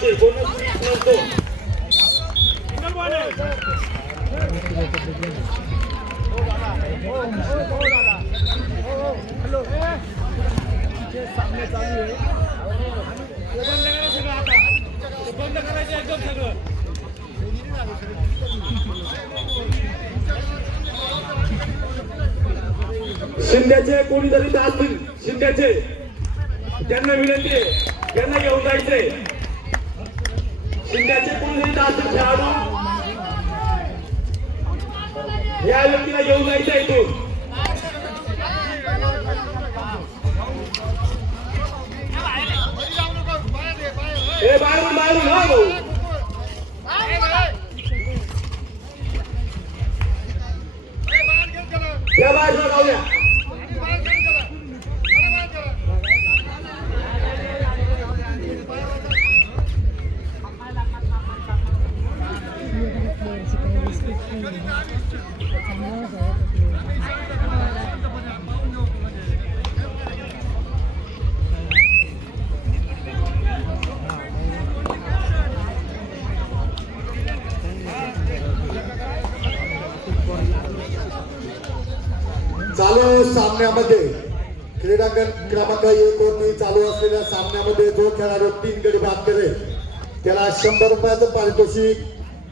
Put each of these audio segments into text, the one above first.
क्रमांकाचे बोनस नव्हतो. सामने चालू आहे. बंद करायचं एकदम सगळं. शिंद्याचे कोणी जरी असतील शिंद्याचे त्यांना विनंती आहे त्यांना घेऊन जायचंय. शिंद्याचे कोणी जरी असतील खेळाडू या व्यक्तीला घेऊन जायचं इथून. हे बाहेरून बाहेरून हा भाऊ या बाहेर जाऊया. चालू सामन्यामध्ये क्रीडांगण क्रमांक 1 वरती चालू असलेल्या सामन्यामध्ये जो खेळाडू 3 गडी बाद करेल त्याला 100 रुपयाचं पारितोषिक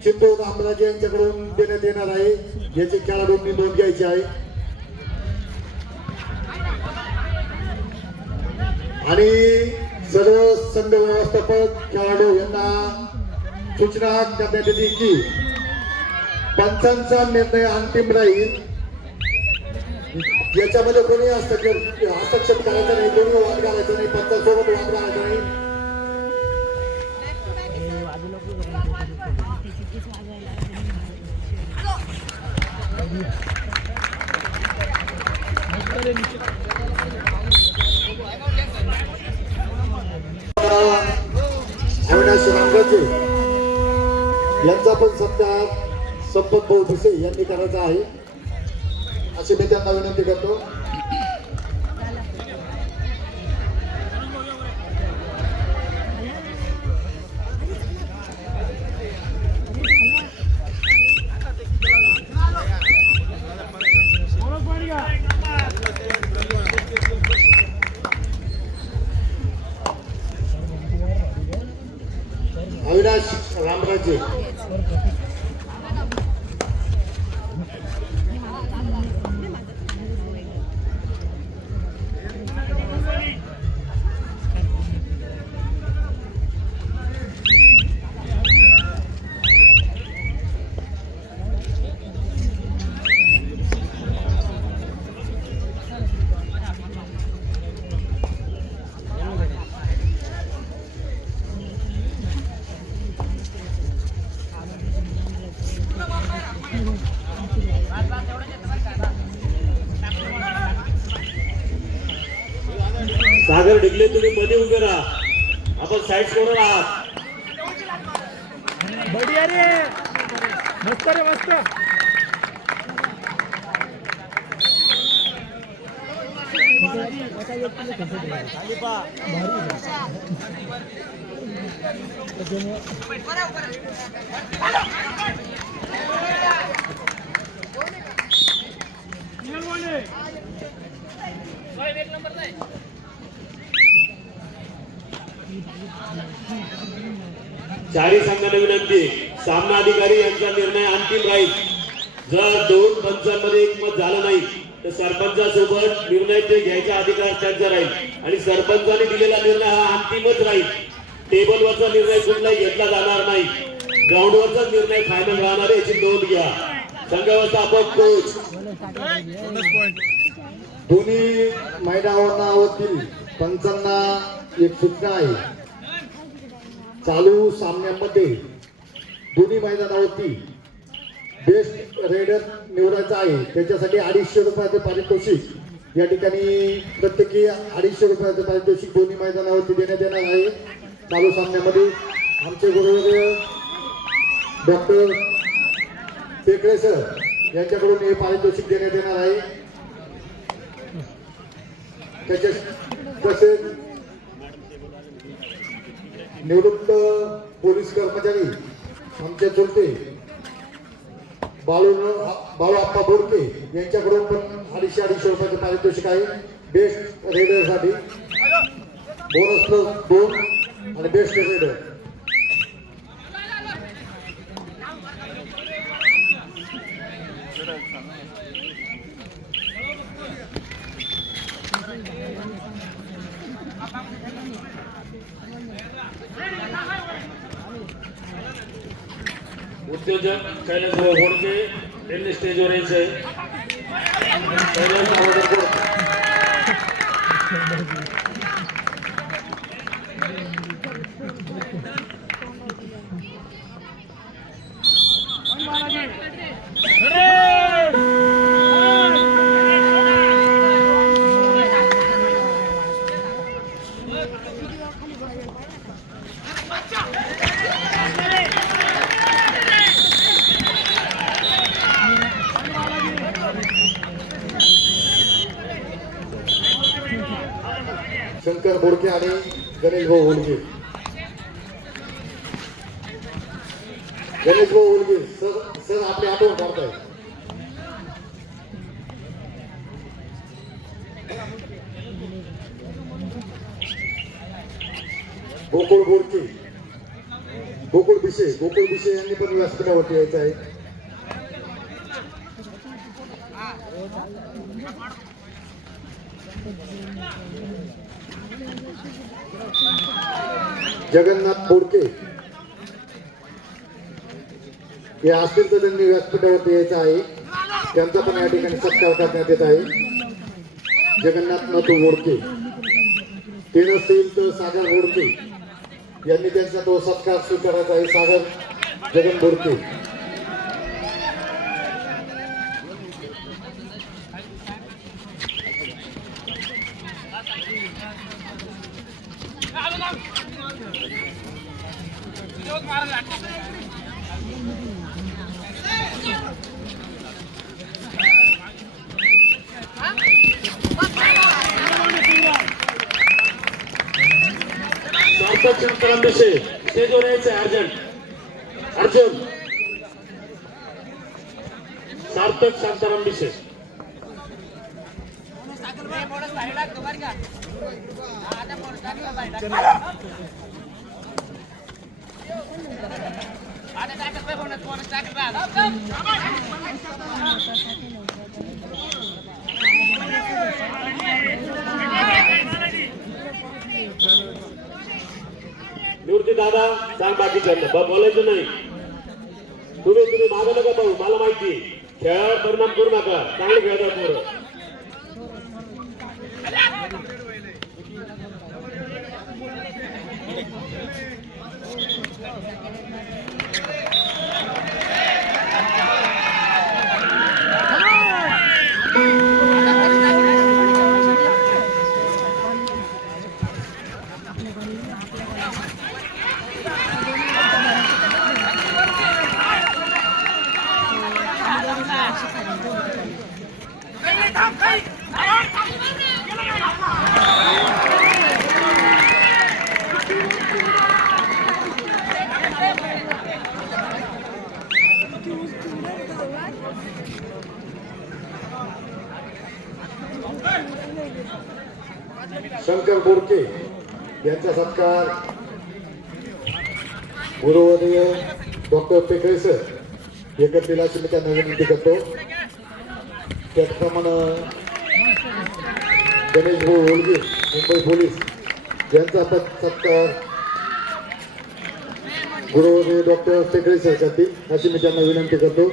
चित्तूर रामराजे यांच्याकडून देण्यात येणार आहे. याचे खेळाडूंनी नोंद घ्यायची आहे. आणि सर्व संघ व्यवस्थापक खेळाडू यांना सूचना करण्यात येते की पंचांचा निर्णय अंतिम राहील. याच्यामध्ये कोणी हस्तक्षेप करायचा नाही, कोणी वाद घालायचा नाही, पंचांसोबत वाद घालायचा नाही. अविनाश रामराजे यांचा पण सत्कार संपत भाऊ भिसे यांनी करायचा आहे अशी मी त्यांना विनंती करतो. अविनाश रामराजे सागर ढिगले तुम्ही मध्ये उभे राहा. आपण साईड करून आहात. बढिया रे, मस्त रे मस्त. चारी संघांना विनंती सामना अधिकारी यांचा निर्णय अंतिम राहील. जर दोन पंचांमध्ये एकमत झालं नाही तर सरपंचासोबत निर्णय ते घ्यायचा अधिकार त्यांचा राहील आणि सरपंचाने दिलेला निर्णय हा अंतिमच राहील. टेबलवरचा निर्णय कुठलाही घेतला जाणार नाही. ग्राउंडवरचा निर्णय फायनल राहणार याची नोंद घ्या. संघ व्यवस्थापक कोच दोन्ही मैदानावरील पंचांना एक सूचना आहे. चालू सामन्यामध्ये दोन्ही मैदानावरती बेस्ट रेडर निवडायचा आहे. त्याच्यासाठी 250 रुपयाचे पारितोषिक या ठिकाणी प्रत्येकी 250 रुपयाचे पारितोषिक दोन्ही मैदानावरती देण्यात येणार आहे. चालू सामन्यामध्ये आमचे गुरुवर्य डॉक्टर टेकडे सर यांच्याकडून हे पारितोषिक देण्यात येणार आहे. तसेच निवृत्त पोलीस कर्मचारी आमचे चुलते बाळू आप्पा बोडके यांच्याकडून पण 250 रुपयाचे पारितोषिक आहे. बेस्ट रेडरसाठी बोनस प्लस 2 आणि बेस्ट रेडर. उद्योजक कैलास भाऊ बोडके यांनी स्टेजवर यायचंय. कैलास दामोदर बोडके. शंकर बोडके आणि गणेश भाऊ होलगे. गणेश भाऊ होलगे सर आपली आठवण काढताय. गोकुळ बोडके गोकुळ बिशे यांनी पण व्यासपीठावरती यायचं आहे. जगन्नाथ बोडके हे असतील तर त्यांनी व्यासपीठावरती यायचं आहे. त्यांचा पण या ठिकाणी सत्कार करण्यात येत आहे. जगन्नाथ नाथू बोडके. ते नसतील तर सागर बोडके यांनी त्यांचा तो सत्कार स्वीकारायचा आहे. सागर जगन बोडके. सार्थक शांताराम बिशे स्टेजवर यायचंय. अर्जुन सार्थक शांताराम बिशे. निवृत्ती दादा सांग बाकीच्यांना बोलायचं नाही. तुम्ही मागं नका पाहू. मला माहिती खेळावर परिणाम करू नका. चांगले खेळतात पोरं. शंकर बोडके यांचा सत्कार गुरुवर्य डॉक्टर पेकळे सर एकत्रीला मी त्यांना विनंती करतो. त्याचप्रमाणे गणेश भाऊ होलगे मुंबई पोलीस यांचा सत्कार गुरुवर्य डॉक्टर पेकळे सर करतील अशी मी त्यांना विनंती करतो.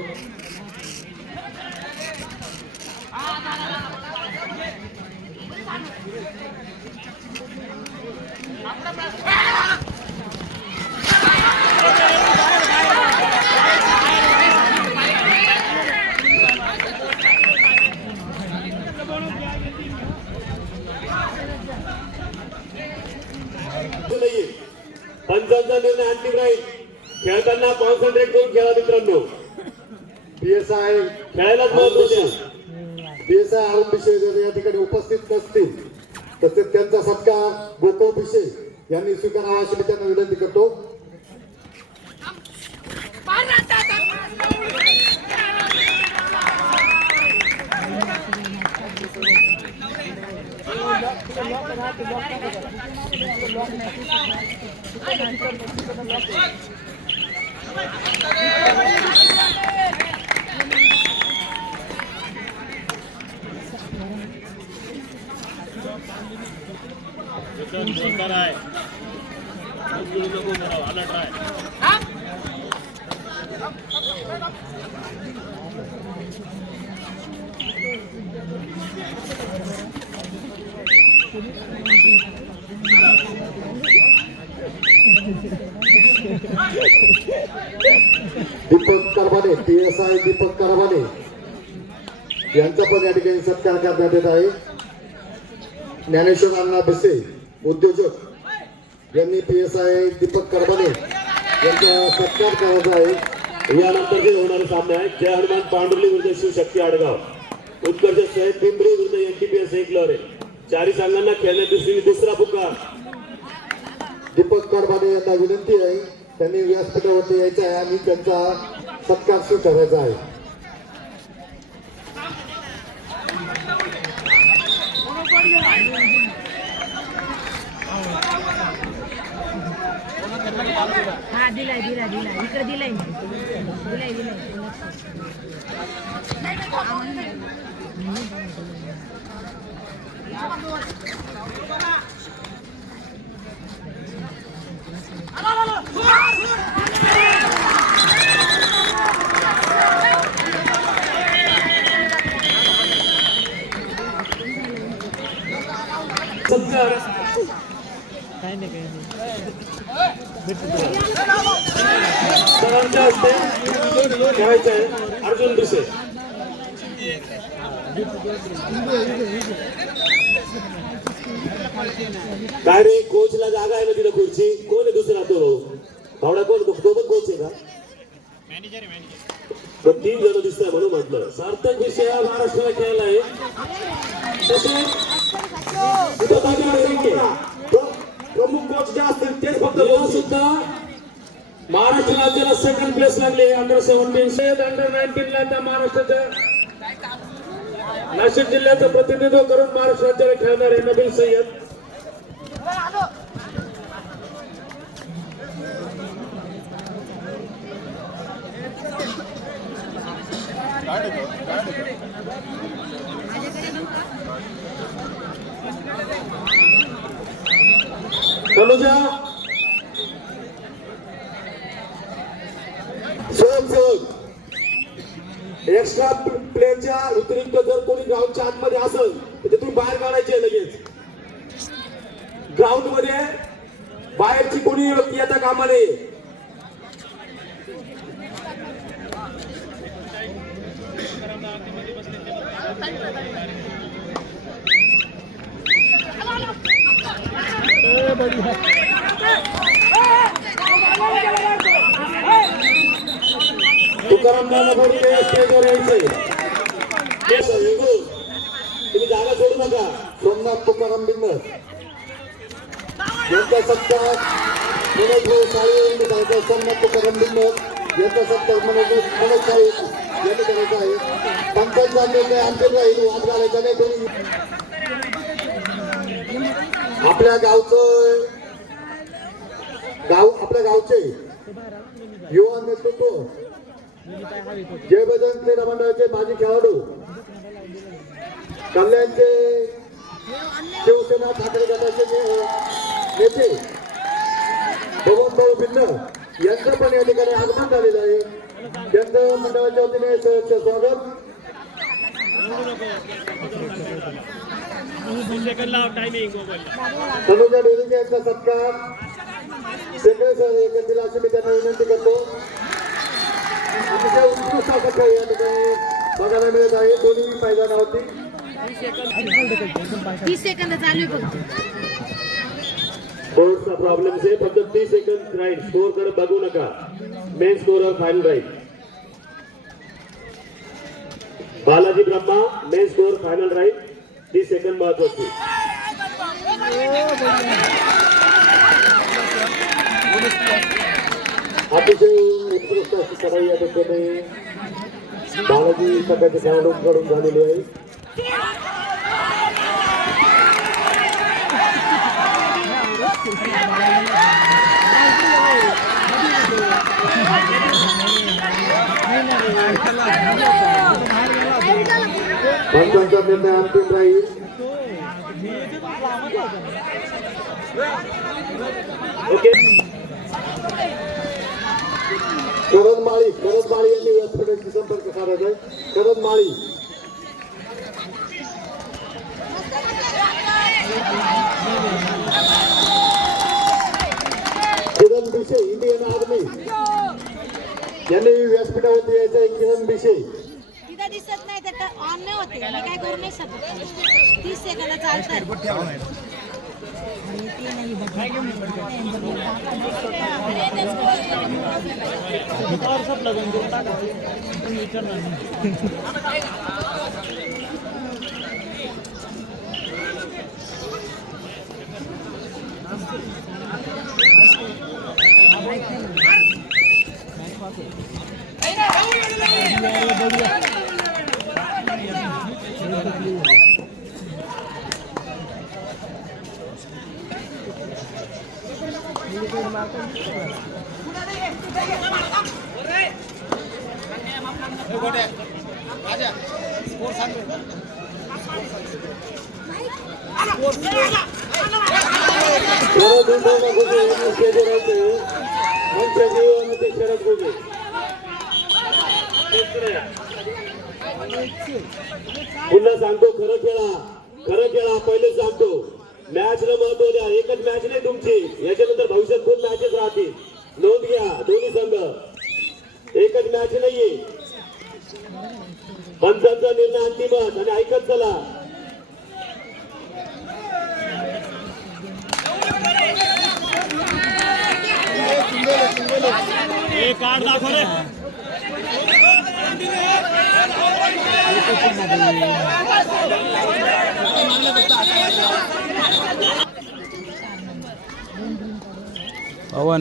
पंचांचा निर्णय अंतिम राहील. खेळताना कॉन्सन्ट्रेट करून खेळा मित्रांनो. PSI खेळायलाच महत्व द्या. PSI आरंभ विषय जर या ठिकाणी उपस्थित नसतील तसेच त्यांचा सत्कार गोकुळ विषय यांनी स्वीकारावा अशी मी त्यांना विनंती करतो. दीपक करबाने, PSI दीपक करबाने यांचा पण या ठिकाणी सत्कार करण्यात येत आहे. ज्ञानेश्वर अण्णा भिसे उद्योजक यांनी PSI दीपक करबाने यांचा सत्कार करायचा आहे. यानंतर जे होणारे सामने आहेत जय हनुमान पांडुर्ली विरुद्ध शिवशक्ती आडगाव, उत्कर्ष साहेब पिंपरी विरुद्ध NTPS ऐकलरे. चारी संघांना खेळण्या दृष्टीने दुसरा पुकार. दीपक करबाने यांना विनंती आहे त्यांनी व्यासपीठावरती यायचं आहे आणि त्यांचा सत्कार स्वीकारायचा आहे. हा दिलाय इकडे दिलाय सरांच्या हस्ते खेळायचं आहे अर्जुन भिसे. काय रे कोचला जागा आहे ना तिला खुर्ची? कोण आहे दुसरा तो भावडा? कोण तो पण कोच आहे का? पण 3 जण दिसतात म्हणून म्हटलं. सार्थक विषय महाराष्ट्राला खेळायला आहे. प्रमुख कोच जे असतील तेच फक्त सुद्धा महाराष्ट्र राज्याला सेकंड प्लेस लागले. अंडर-17 अंडर-19 ला आता महाराष्ट्राच्या नाशिक जिल्ह्याचं प्रतिनिधित्व करून महाराष्ट्र राज्याला खेळणारे नबील सय्यद. तनुजा स्वयंसेवक एक्स्ट्रा प्लेच्या व्यतिरिक्त जर कोणी ग्राउंडच्या आतमध्ये असेल तर ते तुम्ही बाहेर काढायचे लगेच. ग्राउंड मध्ये बाहेरची कोणी व्यक्ती येता कामा नये. तुकाराम स्टेजवर यायचंय. तुम्ही जागा सोडू नका. सोमनाथ तुकाराम बिंदर यांचा सत्कार सोमनाथ तुकाराम बिंदर यांचा सत्कार मनोज साहेब यांनी करायचा आहे. पंचायतचा निर्णय अंतिम राहील. वाद घालायचा नाही कोणी. आपल्या गावचे युवा नेतृत्व जय बजरंग क्रीडा मंडळाचे माजी खेळाडू कल्याणचे शिवसेना ठाकरे गटाचे नेते भगवंतभाऊ भिन्न यांचं पण या ठिकाणी आगमन झालेलं आहे. त्यांचं मंडळाच्या वतीने सहर्ष स्वागत. तनुजा डेरीचे यांचा सत्कार सगळे एकत्रित अशी मी त्यांना विनंती करतो. अतिशय उत्कृष्ट असं खेळ या ठिकाणी बघायला मिळत आहे. दोन्ही मैदानावरती 30 सेकंद चालू आहे फक्त. बोर्डचा प्रॉब्लेम आहे. फक्त 30 सेकंद राहील. स्कोर कडे बघू नका. मेन स्कोर फायनल राहील. Balaji Brahma main score final राहील. 30 सेकंद महत्वाचे. अतिशय उत्कृष्ट अशी चढाई या ठिकाणी बालाजी सगळ्याच्या खेळाडूंकडून झालेली आहे. पंचांचा निर्णय अंतिम राहील. ओके करण माळी यांनी या स्पर्धेशी संपर्क साधायचा आहे. करण माळी किरण बिशे इंडियन आर्मी यांनी व्यासपीठावरती यायचं आहे. किरण बिशे तिथं दिसत नाही तर ऑन नाही होते मी काय करू नाही शकत 30 सेकंद चालतात पुन्हा सांगतो खरं खेळा पहिले सांगतो मॅचला महत्व द्या. एकच मॅच नाही तुमची, याच्यानंतर भविष्यात खूप मॅचेस राहतील. नोंद घ्या दोन्ही संघ, एकच मॅच नाहीये. पंचांचा निर्णय अंतिमच आणि ऐकत चला. कार्ड दाखव रे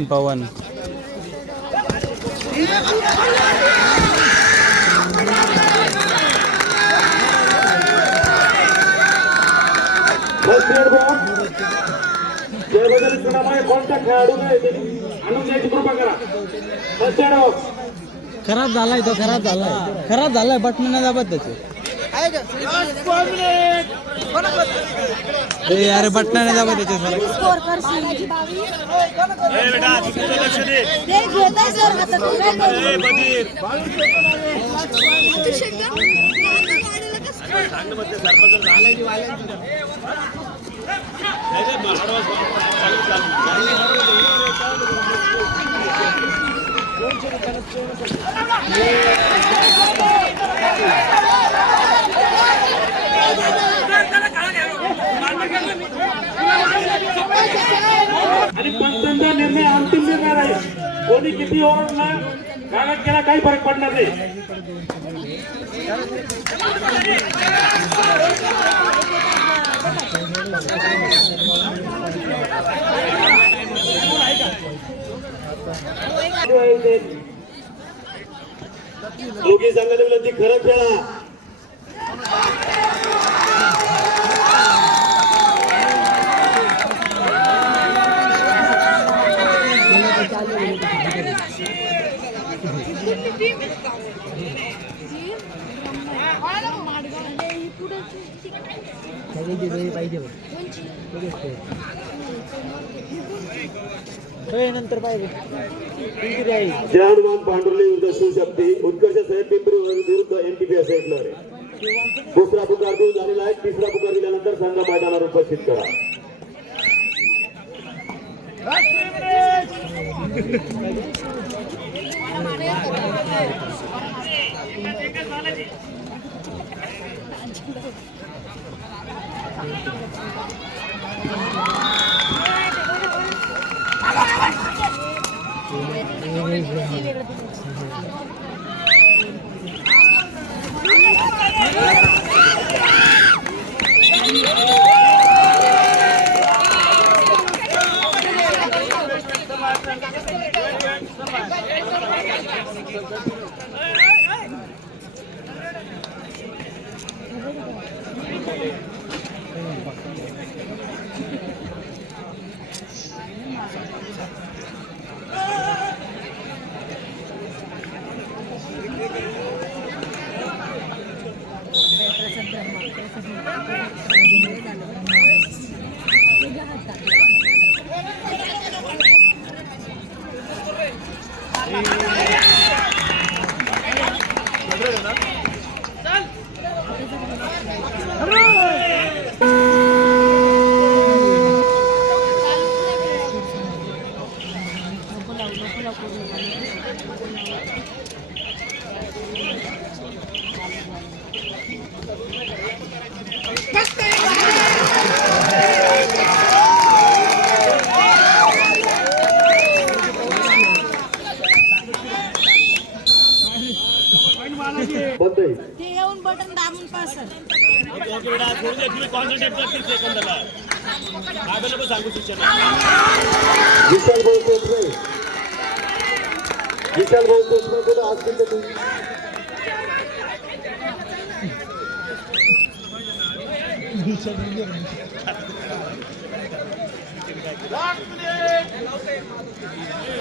पवन कोणता खेळाडू नाही आणून द्यायची कृपा करा. खराब झालाय बटन नाही दाबत त्याचे. अरे बटन नाही दाबत त्याचे. स्कोर कर शिवाजी बावी ते घेताय सर आता तू काय आणि पंचांचा निर्णय अंतिम निर्णय राहील. कोणी किती ओव्हरला कागद केला काही फरक पडणार नाही. दोघी संघाने विनंती खरं खेळा. नंतर पाहिजे जय हनुमान पांडुरली विरुद्ध शिवशक्ती उत्कर्ष साहेब पिंपरी विरुद्ध एनटीपी असे ऐकणार आहे. दुसरा पुकार देऊन झालेला आहे. तिसरा पुकार दिल्यानंतर संघ मैदानावर उपस्थित करा. बंद ते येऊन बटन दाबून पासर कॉन्सन्ट्रेट कर 30 सेकंदाला आगाला पण सांगू सूचना विशाल भाऊ कोसरे बोला आज किती तुम्ही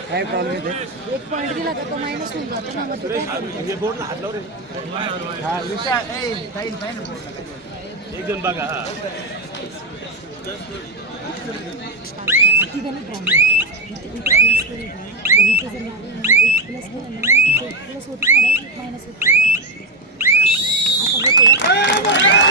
काय प्रॉब्लेम येते एक पॉइंट दिला तर तो मायनस होऊन जातो ना मग ते काय करू? हे बोर्ड हात लाव रे हा विशाल ए जाईल पाहिजे एक जण बघा हा तिथे नाही प्रॉब्लेम प्लस करू का इथे जर लागलं ना एक प्लस केलं ना प्लस होतं मायनस होतं आता होतं